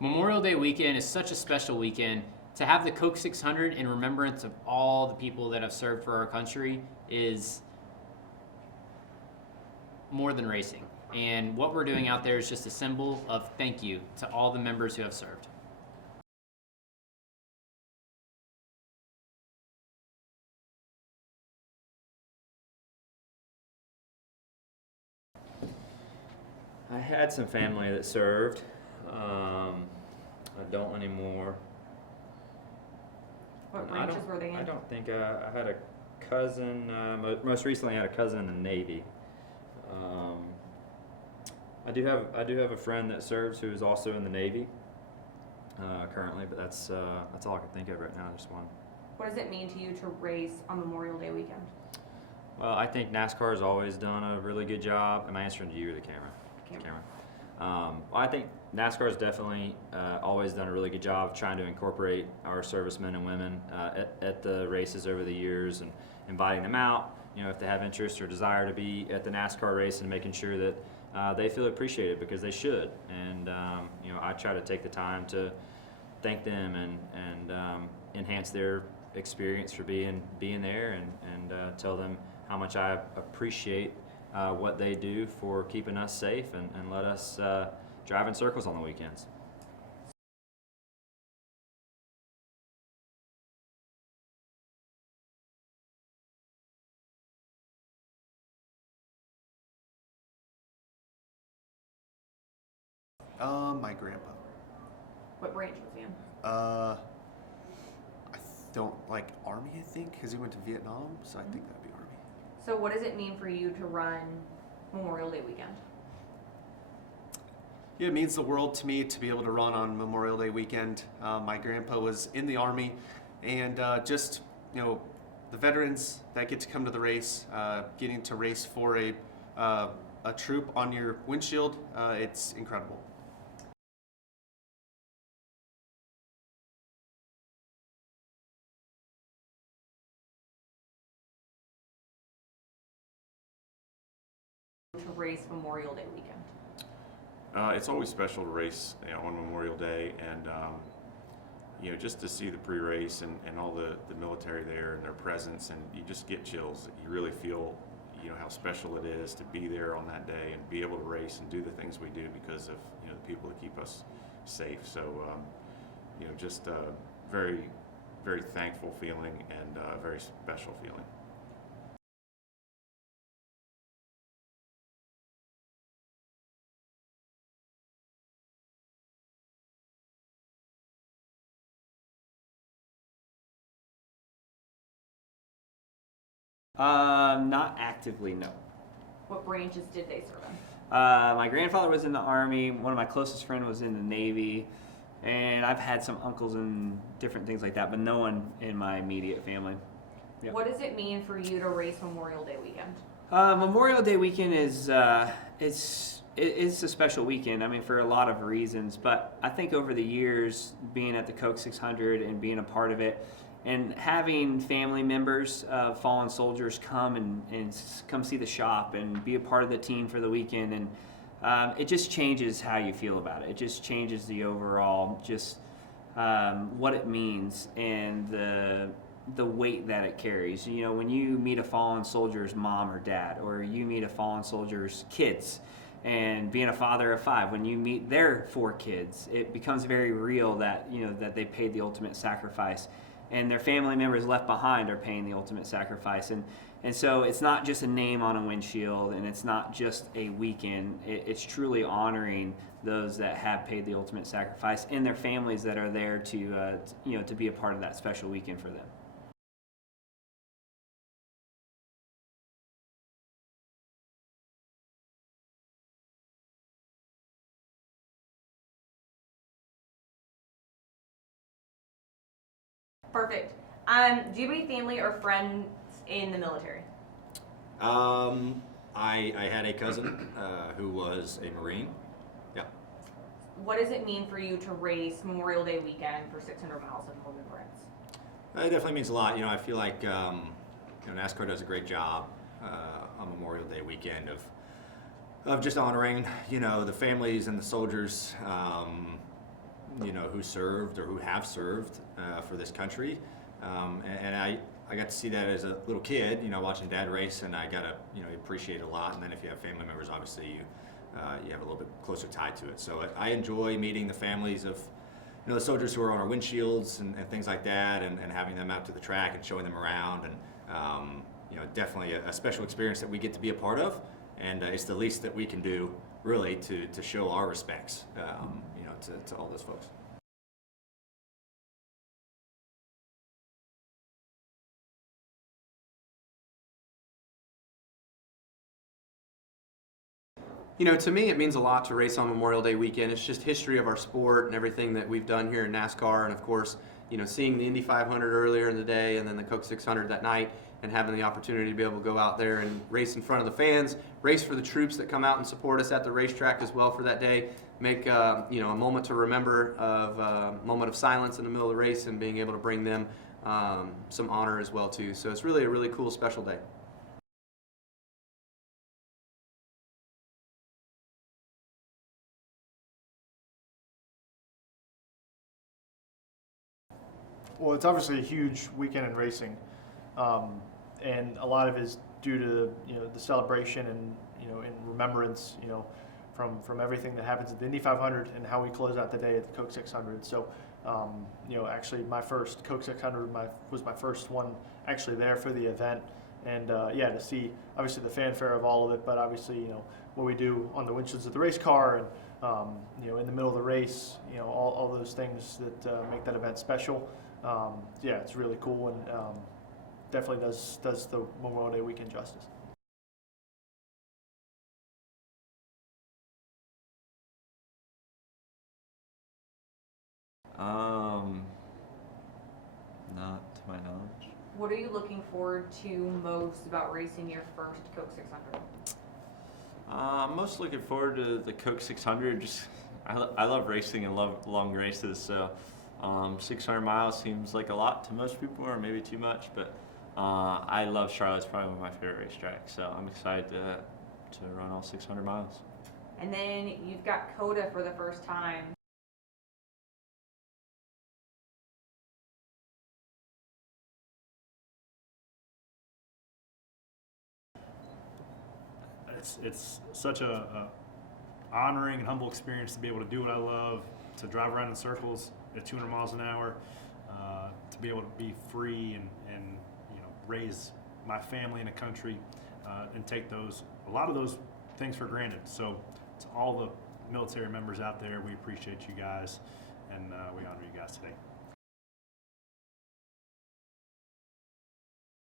Memorial Day weekend is such a special weekend. To have the Coke 600 in remembrance of all the people that have served for our country is more than racing. And what we're doing out there is just a symbol of thank you to all the members who have served. I had some family that served. I don't anymore. What branches were they in? I don't think I had a cousin. Most recently, I had a cousin in the Navy. I do have a friend that serves who is also in the Navy currently, but that's all I can think of right now. Just one. What does it mean to you to race on Memorial Day weekend? Well, I think NASCAR has always done a really good job. Am I answering to you or the camera? Camera. I think NASCAR has definitely always done a really good job of trying to incorporate our servicemen and women at the races over the years and inviting them out. You know, if they have interest or desire to be at the NASCAR race and making sure that they feel appreciated because they should. And you know, I try to take the time to thank them and enhance their experience for being there and tell them how much I appreciate what they do for keeping us safe and let us drive in circles on the weekends. My grandpa. What branch was he in? I don't like Army, I think, because he went to Vietnam, so I think that'd be Army. So what does it mean for you to run Memorial Day weekend? Yeah, it means the world to me to be able to run on Memorial Day weekend. My grandpa was in the Army, and just, you know, the veterans that get to come to the race, getting to race for a troop on your windshield, it's incredible. To race Memorial Day weekend. It's always special to race, you know, on Memorial Day, and you know, just to see the pre-race and all the military there and their presence, and you just get chills. You really feel, you know, how special it is to be there on that day and be able to race and do the things we do because of, you know, the people that keep us safe. So you know, just a very, very thankful feeling and a very special feeling. Not actively, no. What branches did they serve in? My grandfather was in the Army. One of my closest friends was in the Navy. And I've had some uncles and different things like that, but no one in my immediate family. Yep. What does it mean for you to race Memorial Day weekend? Memorial Day weekend is it's a special weekend. I mean, for a lot of reasons, but I think over the years, being at the Coke 600 and being a part of it, and having family members of fallen soldiers come and come see the shop and be a part of the team for the weekend, and it just changes how you feel about it. It just changes the overall what it means and the weight that it carries. You know, when you meet a fallen soldier's mom or dad, or you meet a fallen soldier's kids, and being a father of 5, when you meet their 4 kids, it becomes very real that, you know, that they paid the ultimate sacrifice, and their family members left behind are paying the ultimate sacrifice. And so it's not just a name on a windshield, and it's not just a weekend. It's truly honoring those that have paid the ultimate sacrifice and their families that are there to you know, to be a part of that special weekend for them. Perfect. Do you have any family or friends in the military? I had a cousin who was a Marine. Yeah. What does it mean for you to race Memorial Day weekend for 600 miles in remembrance? It definitely means a lot. You know, I feel like you know, NASCAR does a great job on Memorial Day weekend of just honoring, you know, the families and the soldiers, who served or who have served for this country. And I got to see that as a little kid, watching Dad race, and I got to, appreciate it a lot. And then if you have family members, obviously you have a little bit closer tie to it. So I enjoy meeting the families of, the soldiers who are on our windshields and things like that, and having them out to the track and showing them around. And, definitely a special experience that we get to be a part of. And it's the least that we can do, really, to show our respects, to all those folks. To me, it means a lot to race on Memorial Day weekend. It's just history of our sport and everything that we've done here in NASCAR. And of course, seeing the Indy 500 earlier in the day and then the Coke 600 that night, and having the opportunity to be able to go out there and race in front of the fans, race for the troops that come out and support us at the racetrack as well for that day, make a moment to remember, of a moment of silence in the middle of the race, and being able to bring them some honor as well too. So it's really a really cool, special day. Well, it's obviously a huge weekend in racing, and a lot of it is due to the celebration and in remembrance from everything that happens at the Indy 500 and how we close out the day at the Coke 600. So actually my first Coke 600 was my first one actually there for the event, and to see obviously the fanfare of all of it, but obviously what we do on the windshields of the race car and in the middle of the race, all those things that make that event special. It's really cool, and definitely does the Memorial Day weekend justice. Not to my knowledge. What are you looking forward to most about racing your first Coke 600? I'm most looking forward to the Coke 600. I love racing and love long races, so 600 miles seems like a lot to most people, or maybe too much, but I love Charlotte's probably one of my favorite racetracks, so I'm excited to run all 600 miles. And then you've got COTA for the first time. It's such a honoring and humble experience to be able to do what I love, to drive around in circles at 200 miles an hour, to be able to be free and raise my family in a country, and take a lot of those things for granted. So to all the military members out there, we appreciate you guys, and we honor you guys today.